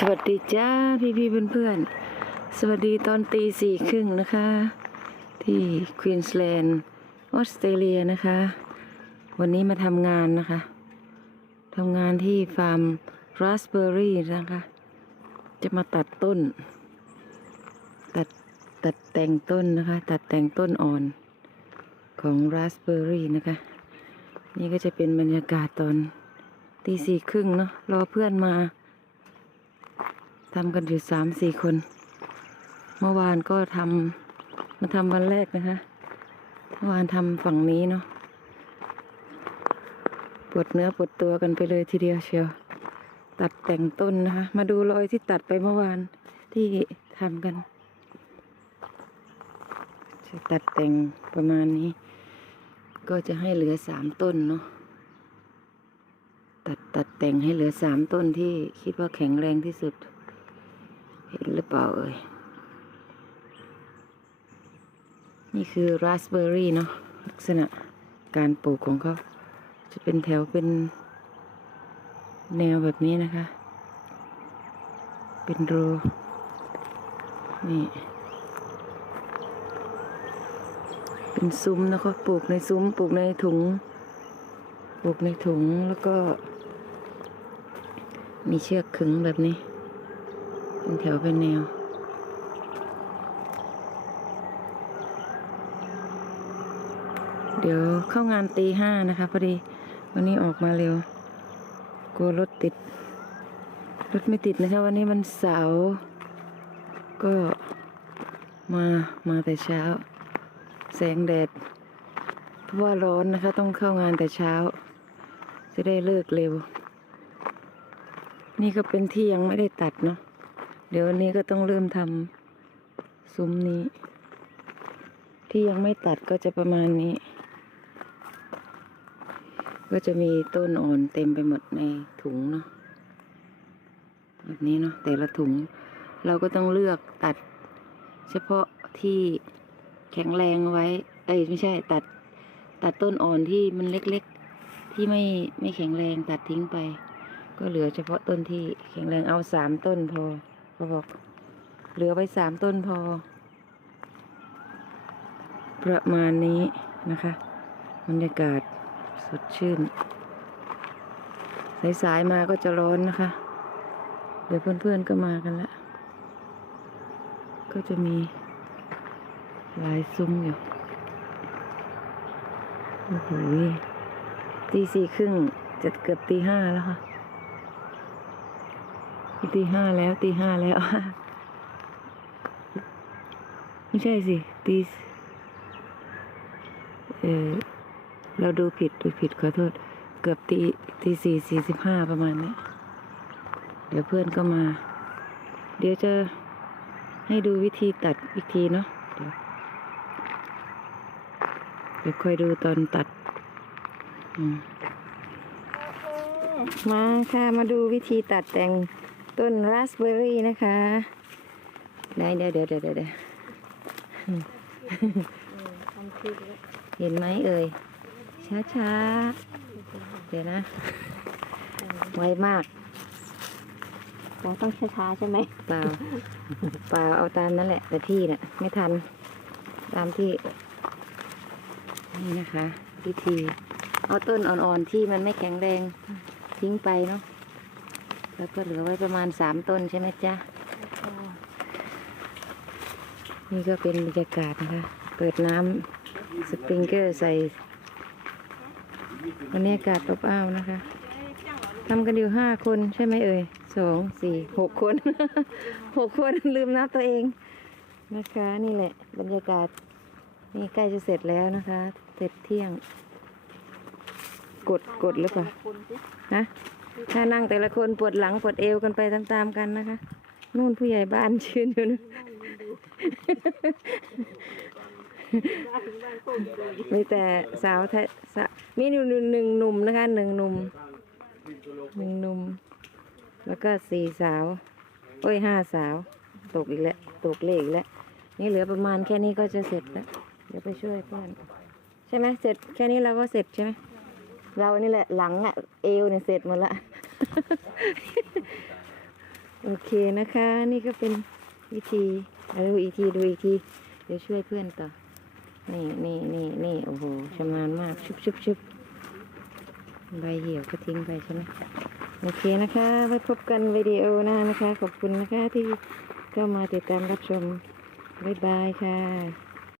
สวัสดีจ้าพี่พี่ๆเพื่อนๆสวัสดีตอนตีสี่ครึ่งนะคะ ที่ควีนสแลนด์ออสเตรเลียนะคะ วันนี้มาทำงานนะคะทำงานที่ฟาร์มราสเบอร์รี่นะคะ จะมาตัดต้น ตัดตัดแต่งต้นนะคะ ตัดแต่งต้นอ่อนของราสเบอร์รี่นะคะ นี่ก็จะเป็นบรรยากาศตอนตีสี่ครึ่งเนาะรอเพื่อนมา ทำกันอยู่สามสี่คน เมื่อวานก็ทำมาทำวันแรกนะคะ เมื่อวานทำฝั่งนี้เนาะปวดเนื้อปวดตัวกันไปเลยทีเดียวเชียว ตัดแต่งต้นนะคะ มาดูรอยที่ตัดไปเมื่อวานที่ทำกัน จะตัดแต่งประมาณนี้ ก็จะให้เหลือสามต้นเนาะตัดตัดแต่งให้เหลือสามต้นที่คิดว่าแข็งแรงที่สุด เห็นหรือเปล่าเอ่ย นี่คือราสเบอร์รี่เนาะลักษณะการปลูกของเขา จะเป็นแถวเป็นแนวแบบนี้นะคะ เป็นโรนี่ เป็นซุ้มนะคะปลูกในซุ้ม ปลูกในถุง ปลูกในถุงแล้วก็ มีเชือกขึงแบบนี้ เป็นแถวเป็นแนว เดี๋ยวเข้างานตีห้านะคะพอดี วันนี้ออกมาเร็ว กลัวรถติด รถไม่ติดนะคะวันนี้มันเสาร์ก็มามาแต่เช้า แสงแดด เพราะว่าร้อนนะคะ ต้องเข้างานแต่เช้า จะได้เลิกเร็ว นี่ก็เป็นที่ยังไม่ได้ตัดเนาะ เดี๋ยววันนี้ก็ต้องเริ่มทำซุ้มนี้ ที่ยังไม่ตัดก็จะประมาณนี้ ก็จะมีต้นอ่อนเต็มไปหมดในถุงเนาะแบบนี้เนาะแต่ละถุง เราก็ต้องเลือกตัด เฉพาะที่แข็งแรงไว้ เอ้ยไม่ใช่ตัด ตัดต้นอ่อนที่มันเล็กๆ ที่ไม่ไม่แข็งแรงตัดทิ้งไป ก็เหลือเฉพาะต้นที่แข็งแรงเอาสามต้นพอ เขาบอกเหลือไว้สามต้นพอ ประมาณนี้นะคะบรรยากาศสดชื่น สายๆมาก็จะร้อนนะคะ เดี๋ยวเพื่อนๆก็มากันละ ก็จะมีหลายซุ้มอยู่โอ้โหตีสี่ครึ่งจะเกือบตีห้าแล้วค่ะ ตีห้าแล้วตีห้าแล้ว ไม่ใช่สิ ตีเออเราดูผิดดูผิดขอโทษ เกือบตีตีสี่สี่สิบห้าประมาณนี้ เดี๋ยวเพื่อนก็มา เดี๋ยวจะให้ดูวิธีตัดอีกทีเนาะเดี๋ยวค่อยดูตอนตัด มาค่ะ มาดูวิธีตัดแต่ง ต้นราสเบอร์รี่นะคะไหนเดี๋ยวเดี๋ยวเดี๋ยวเดี๋ยวเดี๋ยวเห็นไหมเอ่ยช้าช้าๆเดี๋ยวนะไวมากเราต้องช้าๆใช่ไหมเปล่าเปล่าเอาตามนั้นแหละ แต่ที่น่ะ ไม่ทัน ตามที่ นี่นะคะ วิธี เอาต้นอ่อนๆที่มันไม่แข็งแรงทิ้งไปเนาะ แล้วก็เหลือไว้ประมาณสามต้นใช่ไหมจ๊ะ นี่ก็เป็นบรรยากาศนะคะ เปิดน้ำสปริงเกอร์ใส่ วันนี้อากาศอบอ้าวนะคะทำกันอยู่ห้าคนใช่ไหมเอ่ยสองสี่หกคนหกคนลืมนับตัวเองนะคะ นี่แหละ บรรยากาศนี่ใกล้จะเสร็จแล้วนะคะ เสร็จเที่ยง กดกดหรือเปล่านะ ถ้านั่งแต่ละคนปวดหลังปวดเอวกันไปตามๆกันนะคะ นู่นผู้ใหญ่บ้านยืนอยู่นะมีแต่สาวแท้สะมีหนึ่งหนึ่งหนุ่มนะคะหนึ่งหนุ่มหนึ่งหนุ่ม แล้วก็สี่สาว โอ้ยห้าสาว ตกอีกแล้ว ตกเลขอีกแล้ว นี่เหลือประมาณแค่นี้ก็จะเสร็จแล้ว เดี๋ยวไปช่วยเพื่อน ใช่ไหมเสร็จแค่นี้เราก็เสร็จใช่ไหม เรานี่แหละหลังอะเอวเนี่ยเสร็จหมดละ โอเคนะคะ นี่ก็เป็นวิธีอดูอีกทีดูอีกที เดี๋ยวช่วยเพื่อนต่อ นี่นี่นี่นี่โอ้โหชำนาญมาก ชุบชุบชุบใบเหี่ยวก็ทิ้งไปใช่ไหมโอเคนะคะ ไว้พบกันวิดีโอหน้านะคะ ขอบคุณนะคะที่เข้ามาติดตามรับชม บ๊ายบายค่ะ